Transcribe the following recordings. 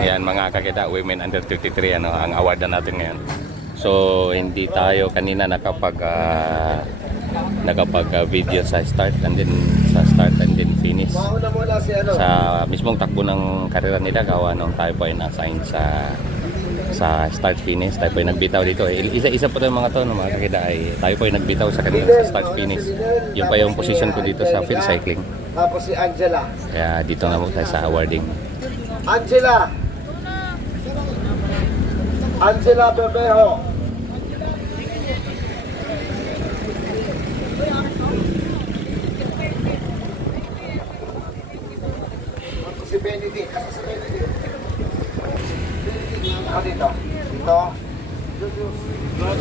Ayan mga kakita, Women Under 33 ano, ang award na natin ngayon. So hindi tayo kanina nakapag video sa start and then finish. Sa mismong takbo ng karera nila gawa nung tayo po ay na-assign sa start finish. Tayo po ay nagbitaw dito. Isa-isa po tayo mga to no, mga kakita, ay tayo po ay nagbitaw sa kanila sa start finish. Yung pa yung position ko dito sa field cycling. Tapos si Angela. Kaya dito na po tayo sa awarding. Angela Bermejo. Si Benedict. Dito.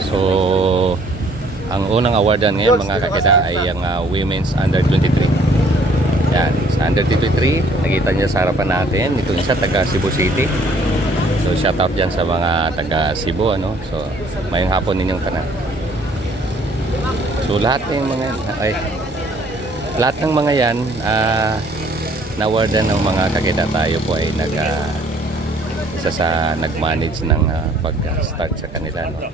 So ang unang awardan ngayon mga kakita ay ang Women's Under 23. Yan, sa Under 23, nakita niyo sa harapan natin, ito isa taga Cebu City. So shout out dyan sa mga taga Cebu ano. So mayang hapon ninyong tanan. So lahat ng mga yan na-awardan ng mga kakita. Tayo po ay isa sa nag-manage ng pag-start sa kanila no?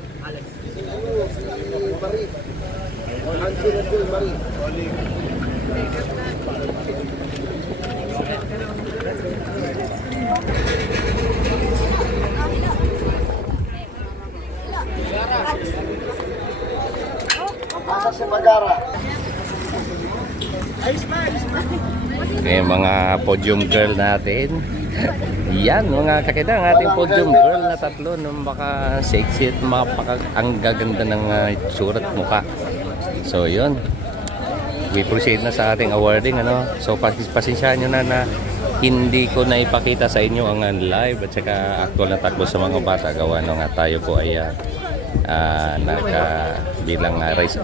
Asa si Magara. Okay, mga podium girl natin. Yan mga kakita, ang ating podium girl na tatlo nung baka sexy at ang gaganda ng surat mukha. So yun, we proceed na sa ating awarding ano. So pasensyahan nyo na hindi ko na ipakita sa inyo ang live at saka actual na takbo sa mga bata gawa no nga tayo po ay bilang race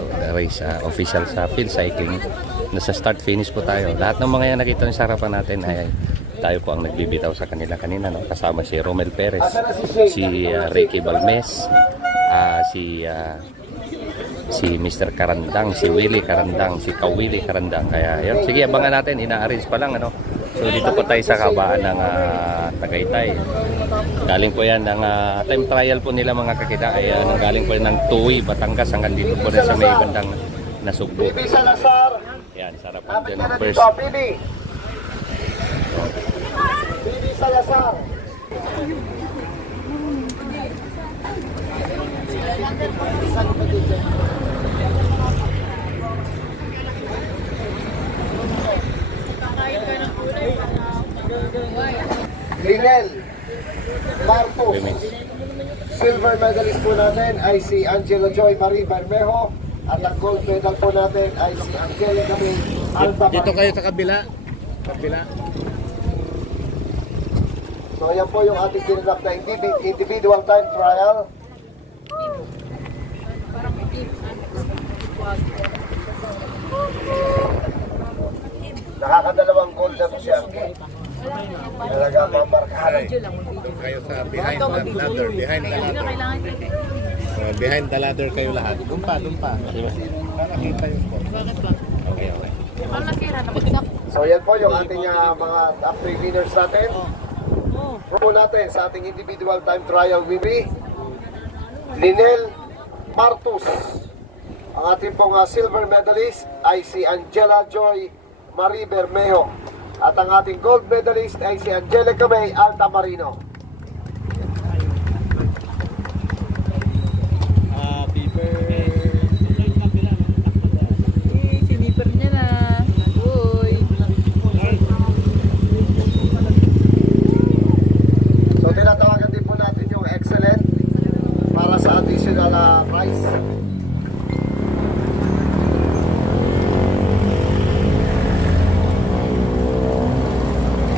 official sa field cycling. Nasa start finish po tayo. Lahat ng mga yan nakita nyo sa harapan natin ay tayo po ang nagbibitaw sa kanila kanina no? Kasama si Romel Perez, si Ricky Balmes, si Mr. Karandang, si Willie Karandang, si Kawili Karandang. Kaya yun, sige abangan natin, ina-arrange pa lang ano. So dito po tayo sa kabaan ng Tagaytay. Galing po yan ng time trial po nila mga kakita ay galing po yan ng Tuwi, Batangas hanggang dito po rin sa may bandang Nasugbo. Yan, sarapan dyan ng first. Bibi Salazar. Linel Marcos. Silver medalist po natin ay si Angela Joy Marie Bermejo. At ang gold medal po natin ay si Angelica May Alba. Dito kayo sa kabila. So yan po yung ating ginanap na individual time trial. Nakakadalawang gold na po siya. Talaga mamarkahan. Doon kayo sa behind the ladder. Behind the ladder kayo lahat. Dumpa. Nakakita yung spot. Okay. So yan po yung ating mga top 3 winners natin. Po natin sa ating individual time trial winner, Linel Martus. Ang ating pong silver medalist ay si Angela Joy Marie Bermejo. At ang ating gold medalist ay si Angelica May Altamarino. Happy birthday. Siniper niya na. Uy. So tinatawagan din po natin yung excellent para sa additional prize.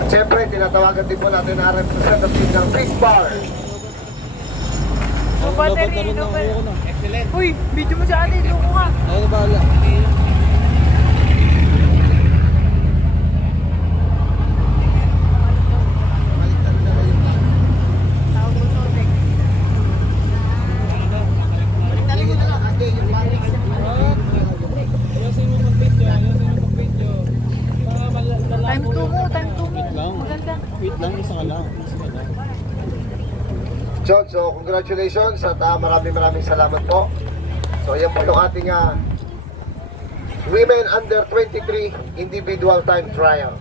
Siyempre, tinatawagan din po natin ang representative ng Big Bar. Excellent. Uy, video mo sa atin. Loko ka. Ano bahala? Time 2 mo. Maganda. Wait lang, John, so congratulations at maraming salamat po. So yan po yung ating Women Under 23 Individual Time Trial.